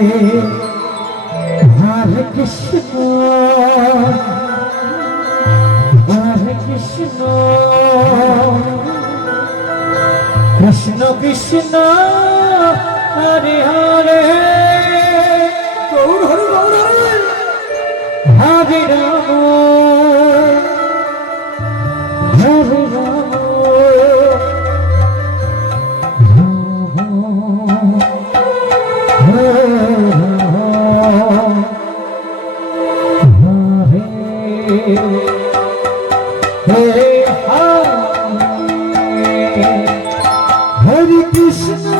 Hare Krishna, Hare Krishna, Krishna Krishna, Hare Hare, Gaur Hare Gaur Hare, Hare Rama, Hare Rama, Hare Krishna,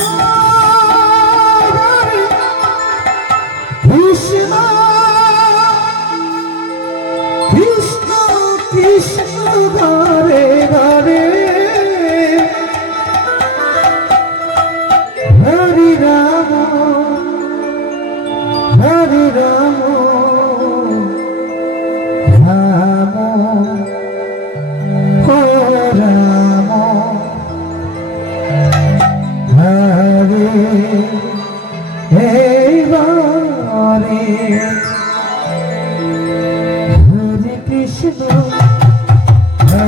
Hare Krishna, Krishna Krishna, Hare Hare, Hare Rama, Hare Rama, Rama Rama, Hare Hare, Hare Krishna,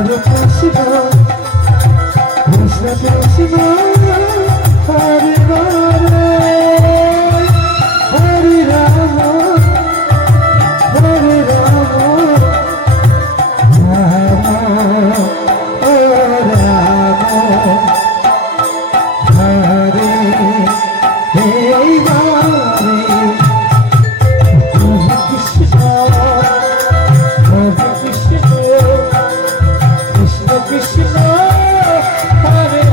Hare Krishna, Krishna Krishna, Hare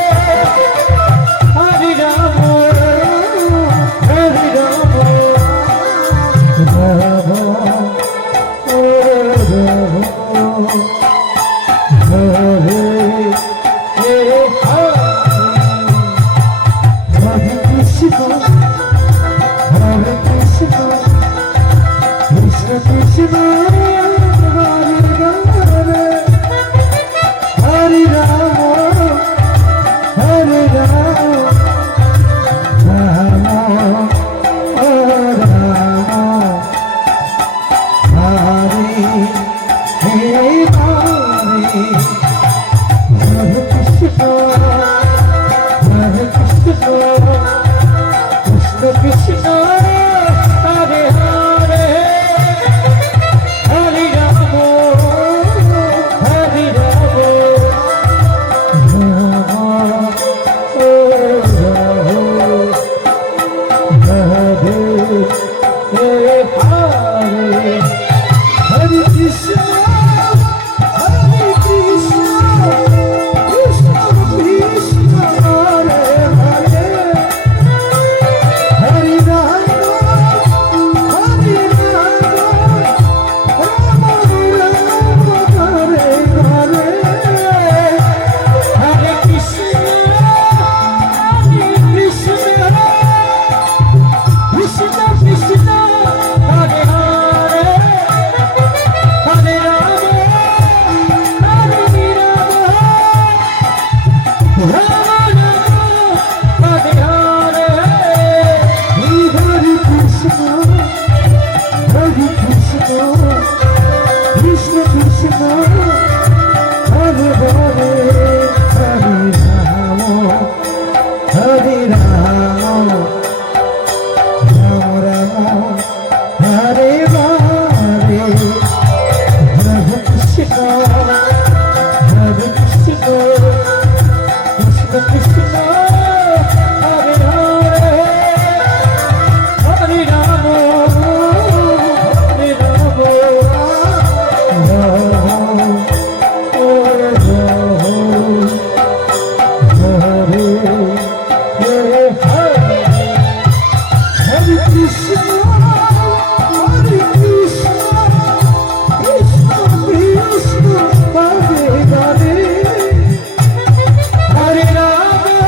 Hare, Hare Rama, Hare Rama, Rama Hare Rama,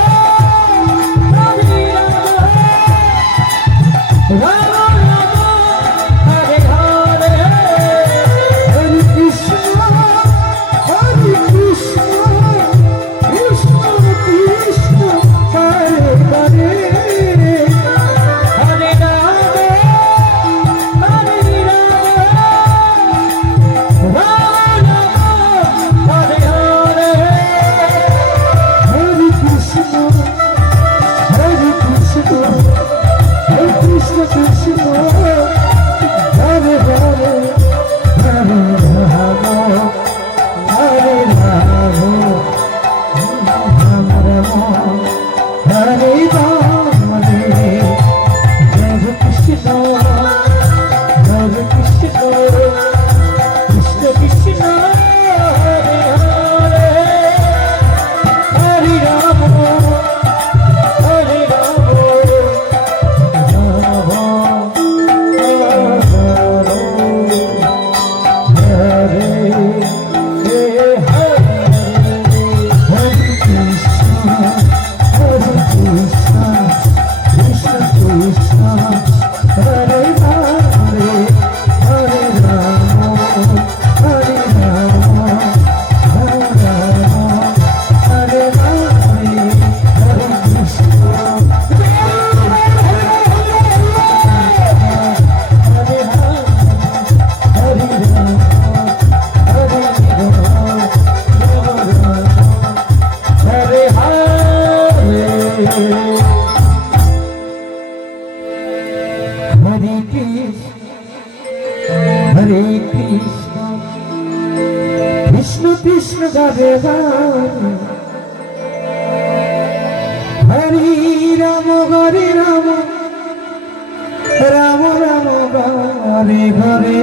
ঘরে ঘরে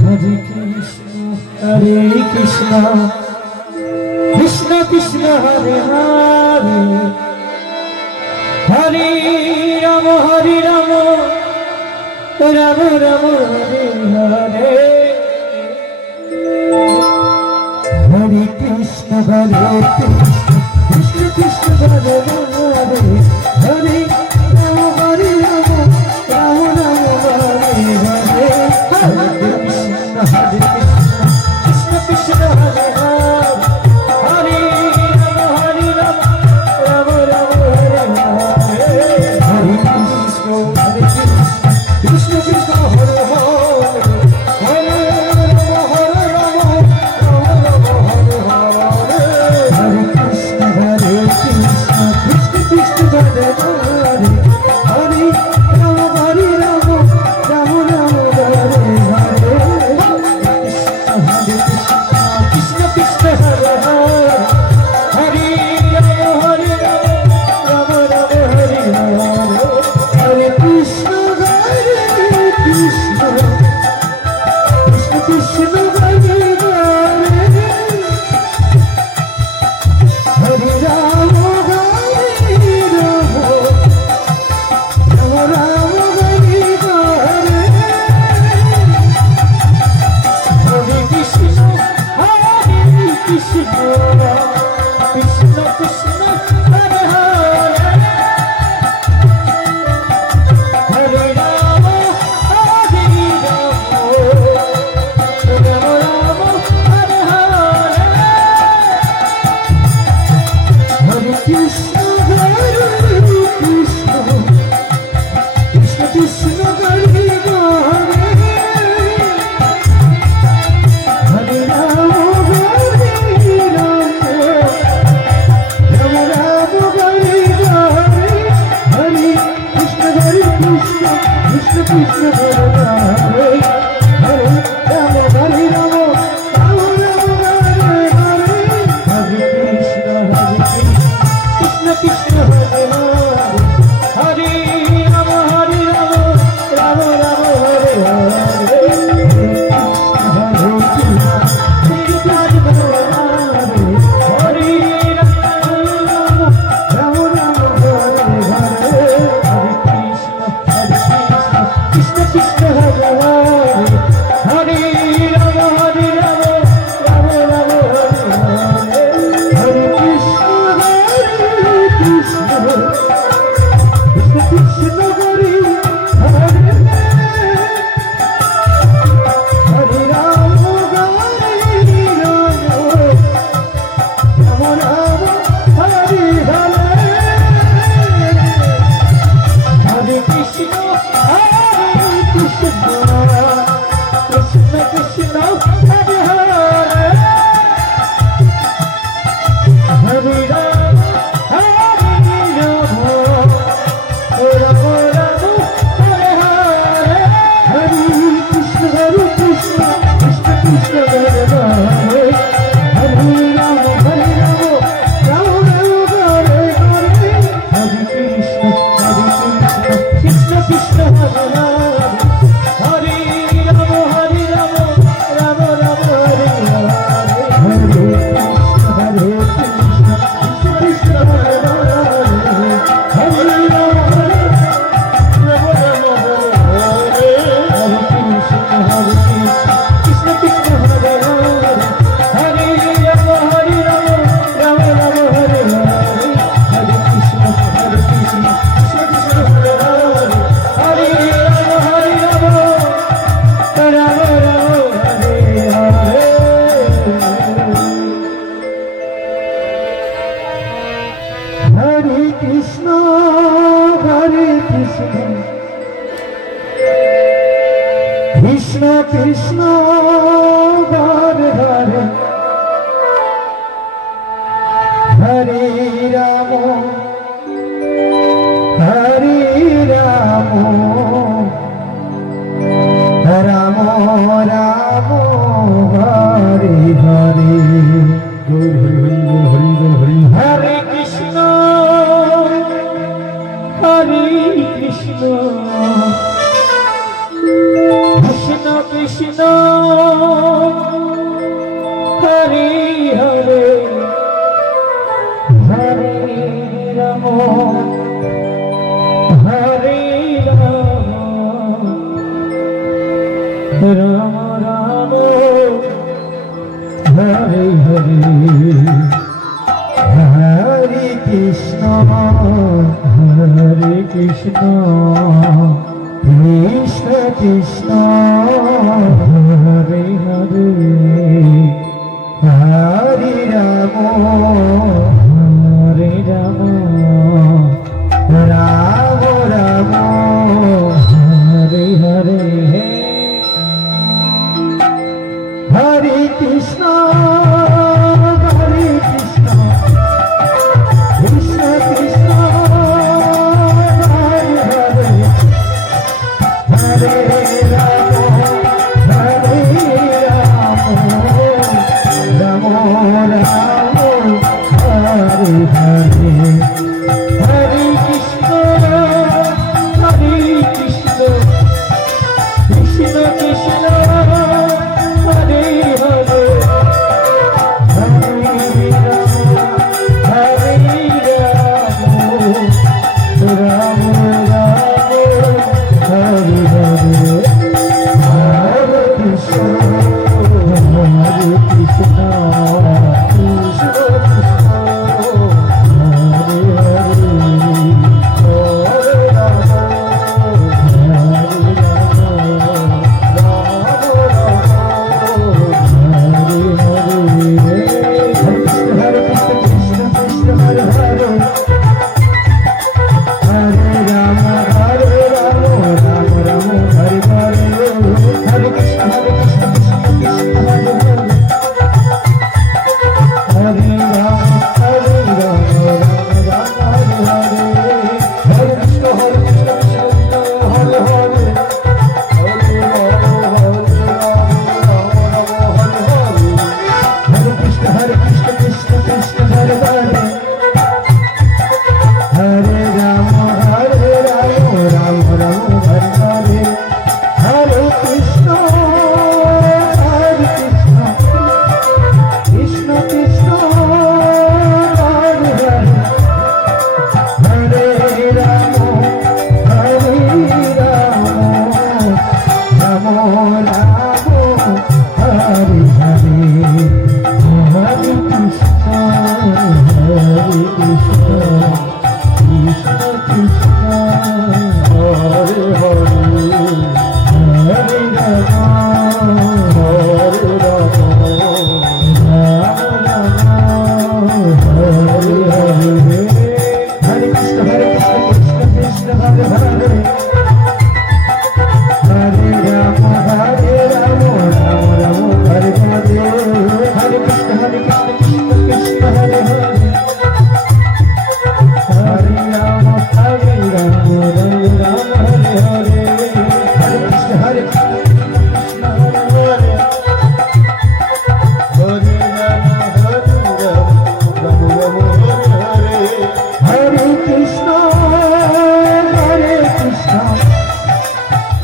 হরে কৃষ্ণ হরে কৃষ্ণ কৃষ্ণ কৃষ্ণ হরে হরে হরে রাম রাম রাম হরে হরে হরে কৃষ্ণ কৃষ্ণ কৃষ্ণ হরে হরে হরে রাম রাম রাম হরে হরে হরে কৃষ্ণ কৃষ্ণ কৃষ্ণ হরে হরে হরে রাম রাম রাম হরে হরে হরে কৃষ্ণ কৃষ্ণ কৃষ্ণ হরে হরে হরে রাম হরে রাম কৃষ্ণ কৃষ্ণ কৃষ্ণ হরে হরে হরে রাম রাম রাম হরে হরে কৃষ্ণ কৃষ্ণ হরে হরে হরে রাম রাম হরে হরে হরে কৃষ্ণ কৃষ্ণ কৃষ্ণ কৃষ্ণ হরে হরে হরে রাম কৃষ্ণ কৃষ্ণ হরে হরে হরে রাম রাম রাম হরে হরে হরে কৃষ্ণ কৃষ্ণ কৃষ্ণ কৃষ্ণ হরে হরে হরে রাম কৃষ্ণ কৃষ্ণ হরে হরে হরে রাম রাম রাম হরে হরে হরে কৃষ্ণ কৃষ্ণ কৃষ্ণ হরে হরে রাম রাম রাম হরে হরে হরে কৃষ্ণ হরে রাম রাম হরে হরে কৃষ্ণ কৃষ্ণ হরে হরে রাম রাম রাম হরে হরে কৃষ্ণ কৃষ্ণ কৃষ্ণ কৃষ্ণ হরে হরে হরে রাম রাম রাম হরে হরে হরে কৃষ্ণ কৃষ্ণ কৃষ্ণ কৃষ্ণ হরে হরে হরে রাম রাম রাম হরে হরে হরে কৃষ্ণ কৃষ্ণ কৃষ্ণ কৃষ্ণ হরে হরে হরে রাম রাম হরে হরে হরে কৃষ্ণ কৃষ্ণ কৃষ্ণ হরে হরে হরে রাম রাম রাম হরে হরে হরে কৃষ্ণ কৃষ্ণ কৃষ্ণ হরে হরে রাম রাম রাম হরে হরে কৃষ্ণ কৃষ্ণ হরে হরে রাম রাম রাম হরে হরে হরে কৃষ্ণ কৃষ্ণ কৃষ্ণ হরে হরে রাম রাম হরে হরে হরে কৃষ্ণ কৃষ্ণ কৃষ্ণ হরে হরে হরে রাম রাম রাম রাম হরে হরে হরে কৃষ্ণ হরে কৃষ্ণ কৃষ্ণ কৃষ্ণ কৃষ্ণ হরে হরে হরে রাম হরে রাম রাম রাম হরে হরে হরে কৃষ্ণ হরে কৃষ্ণ কৃষ্ণ কৃষ্ণ হরে হরে হরে রাম হরে রাম রাম রাম হরে হরে হরে কৃষ্ণ কৃষ্ণ কৃষ্ণ হরে হরে হরে রাম রাম হরে হরে হরে কৃষ্ণ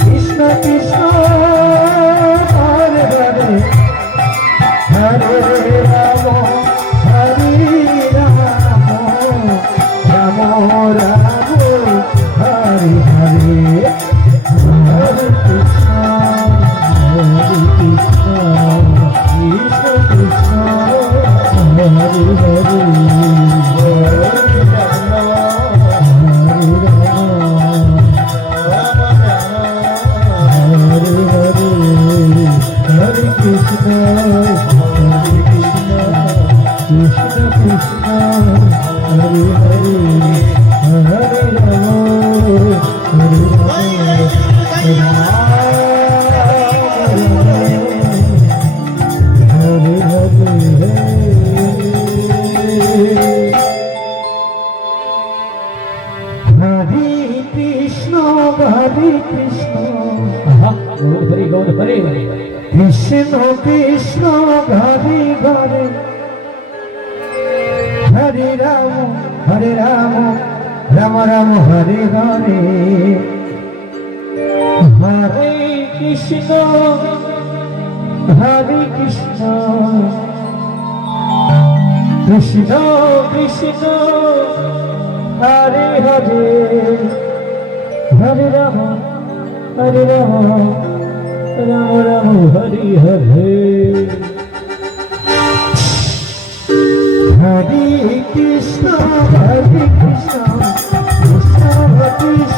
কৃষ্ণ কৃষ্ণ হরে হরে হরে রাম হরে Krishna Krishna Hare Hare Hare Ram Ram Ram Hare Hare Hare Krishna Krishna Krishna Hare Hare Hare Ram Ram Ram Hari Hare Hare Krishna Krishna Krishna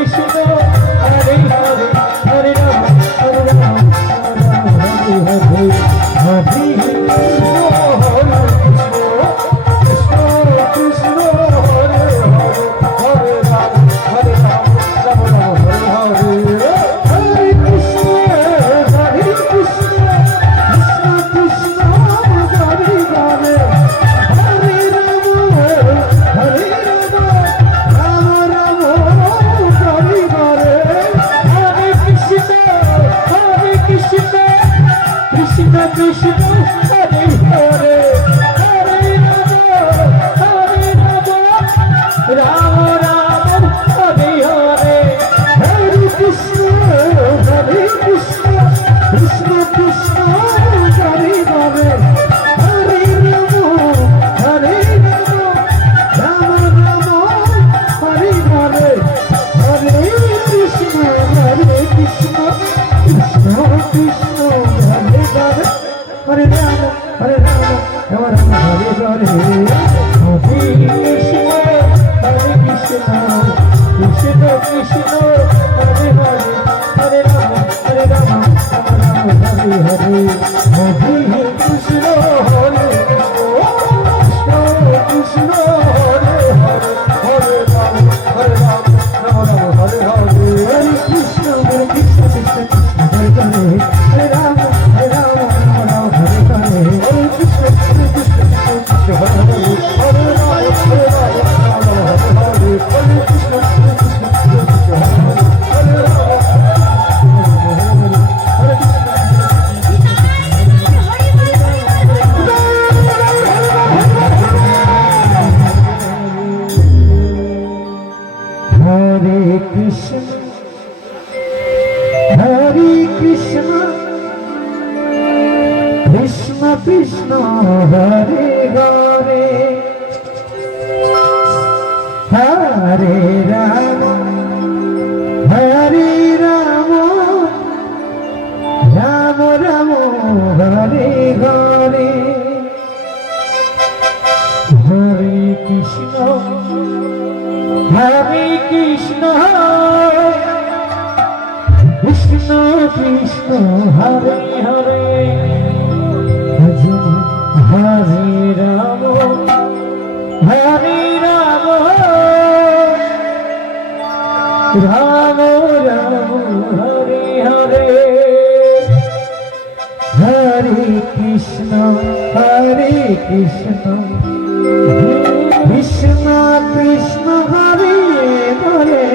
Krishna Hare Hare Hare Rama Hare Rama Rama Rama Hare Hare Hare Krishna Krishna Krishna Hare Hare Hare Rama Hare Rama Rama Rama Hare Hare Hare Krishna Krishna Krishna Hare Hare Hare Rama Hare Rama Rama Rama Hare Hare Hare Krishna Krishna Krishna Hare Hare Hare Rama Hare Rama Rama Rama Hare Hare Hare Krishna Krishna Krishna Hare Hare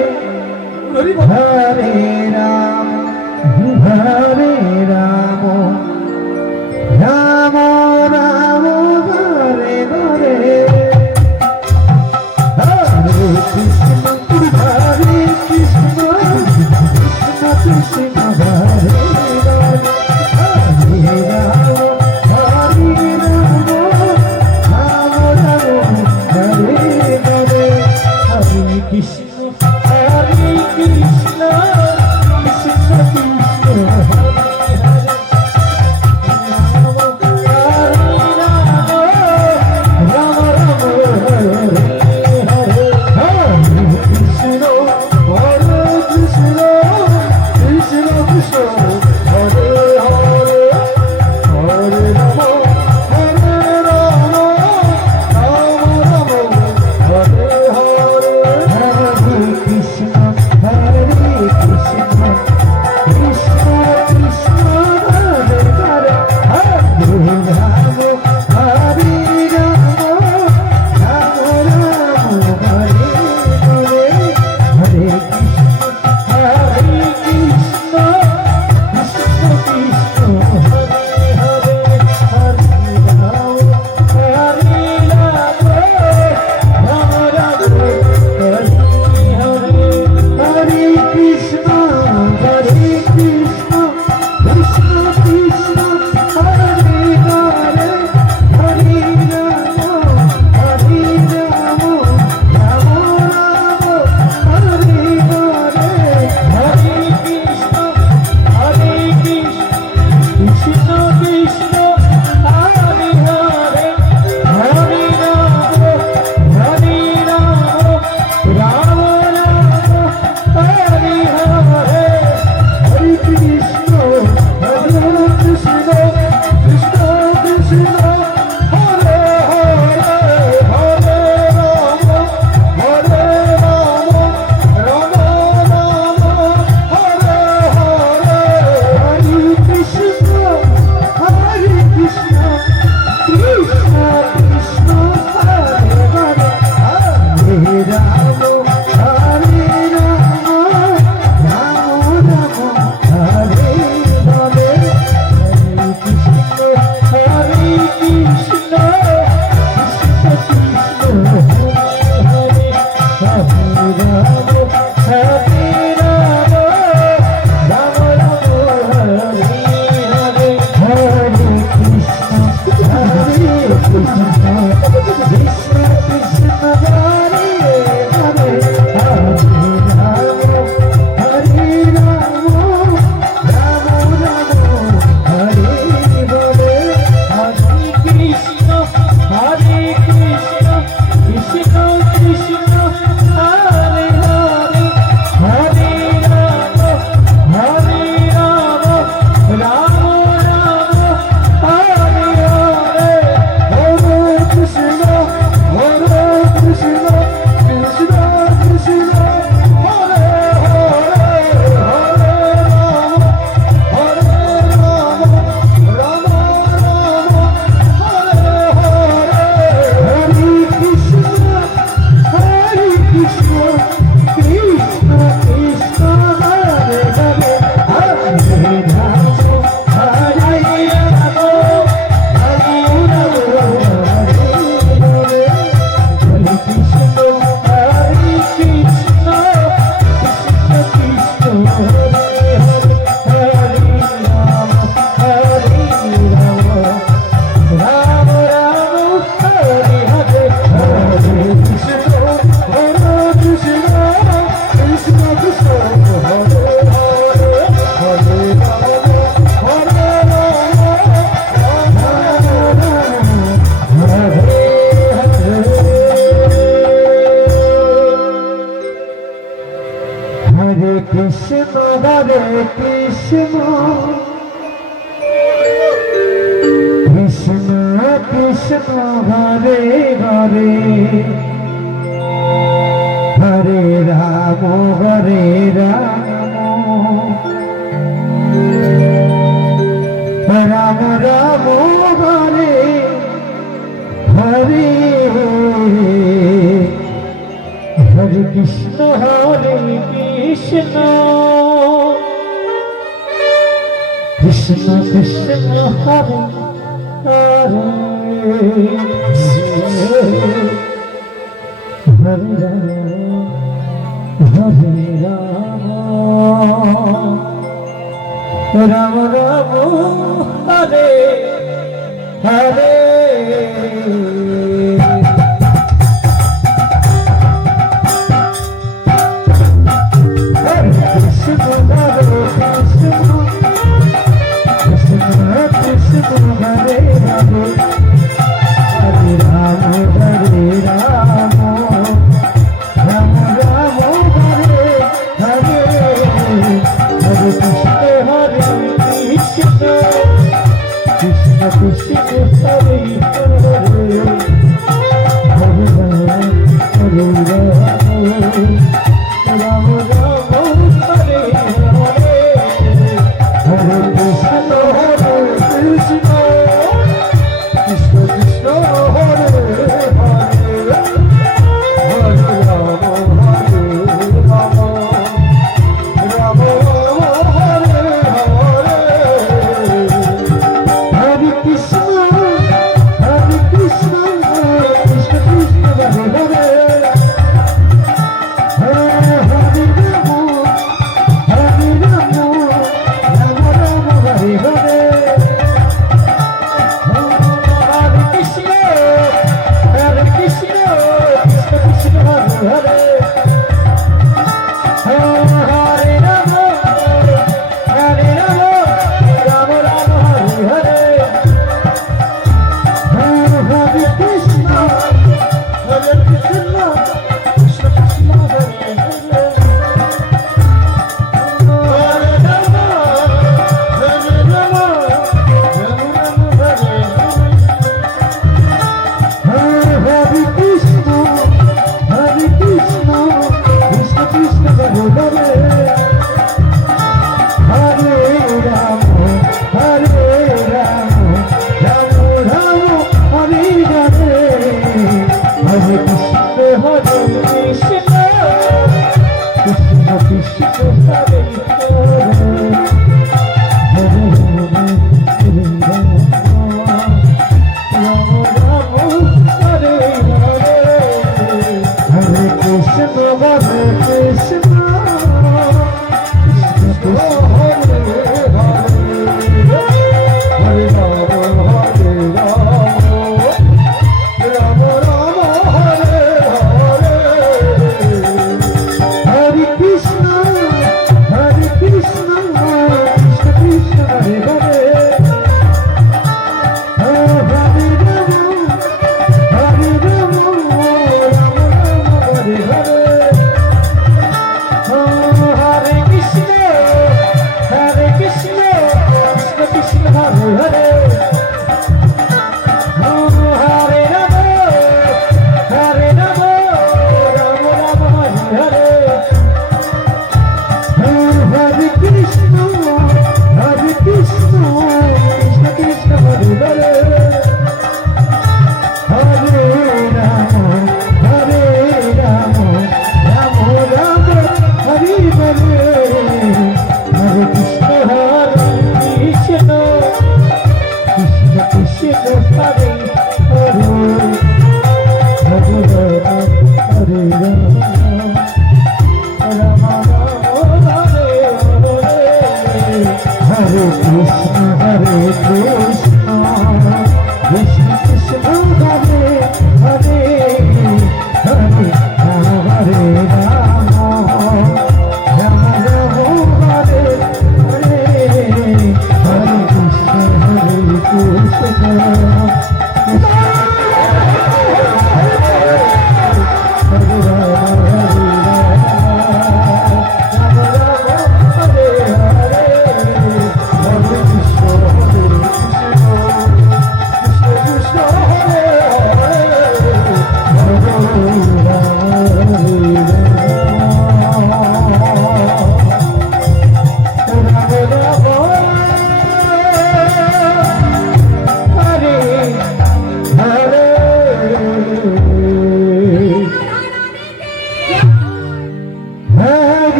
Krishna Hare Hare Hare Ram Ram Ram Hare Hare Hare Krishna Krishna Krishna Hare Hare Hare Ram Ram Ram Hare Hare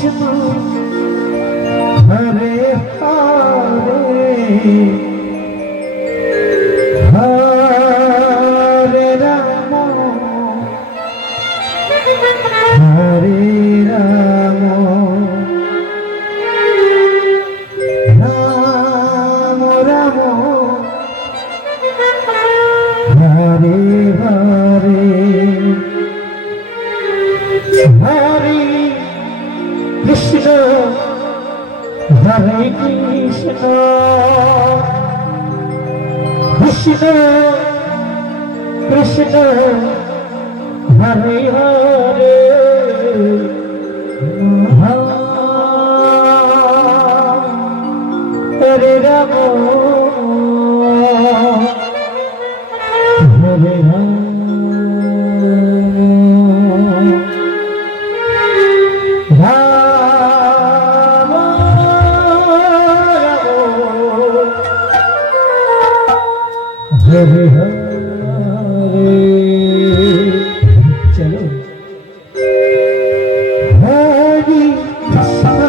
Krishna Hare Hare Hare Ram হরে রাম রাম রাম হরে হরে হরে কৃষ্ণ হরে কৃষ্ণ কৃষ্ণ কৃষ্ণ হরে হরে হরে রাম হরে রাম রাম হরে হরে চলো হরে কৃষ্ণ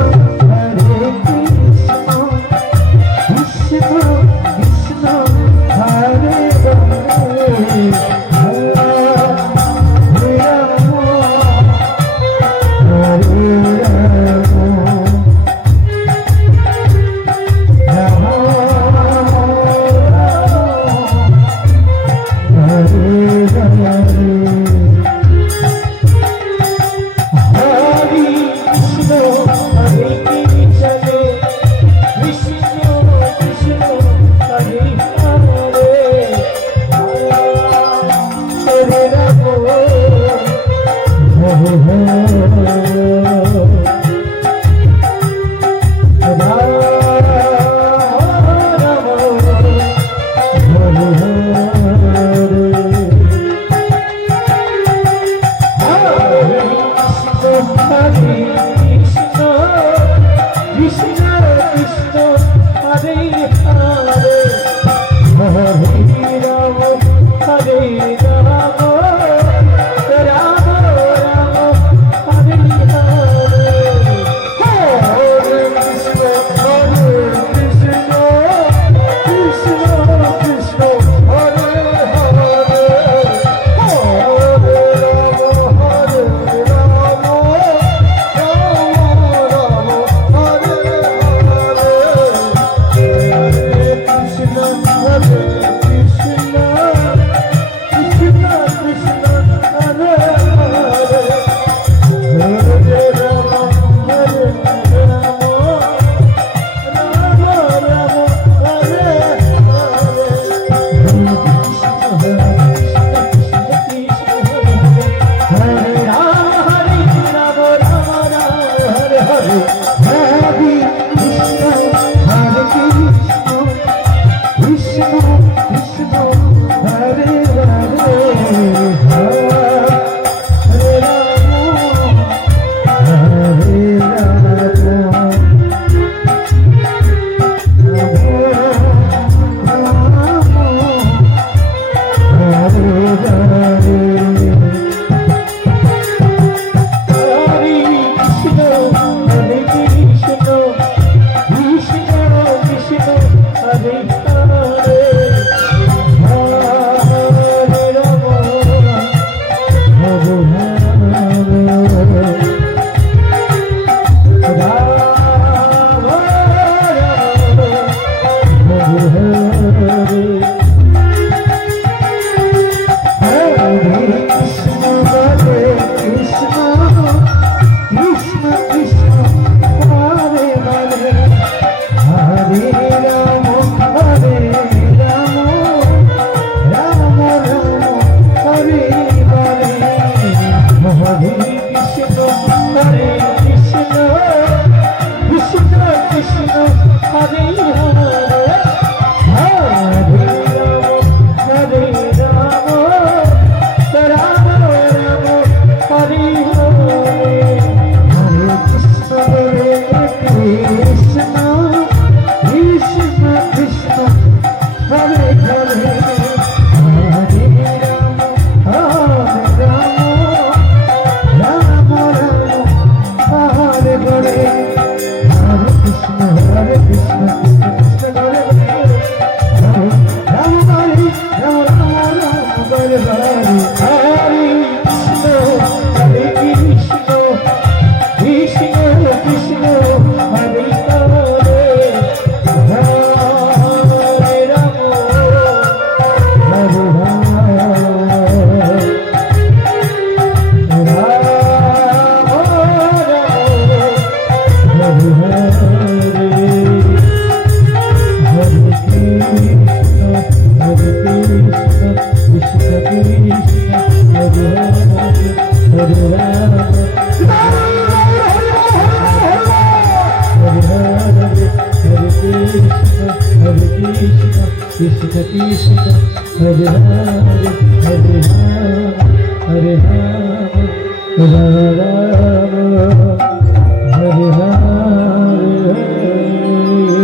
হরে কৃষ্ণ কৃষ্ণ কৃষ্ণ হরে হরে হরে রাম হরে Ram Ram Hare Hare Hare Krishna Krishna Hare Hare Hare Rama Hare Rama Rama Rama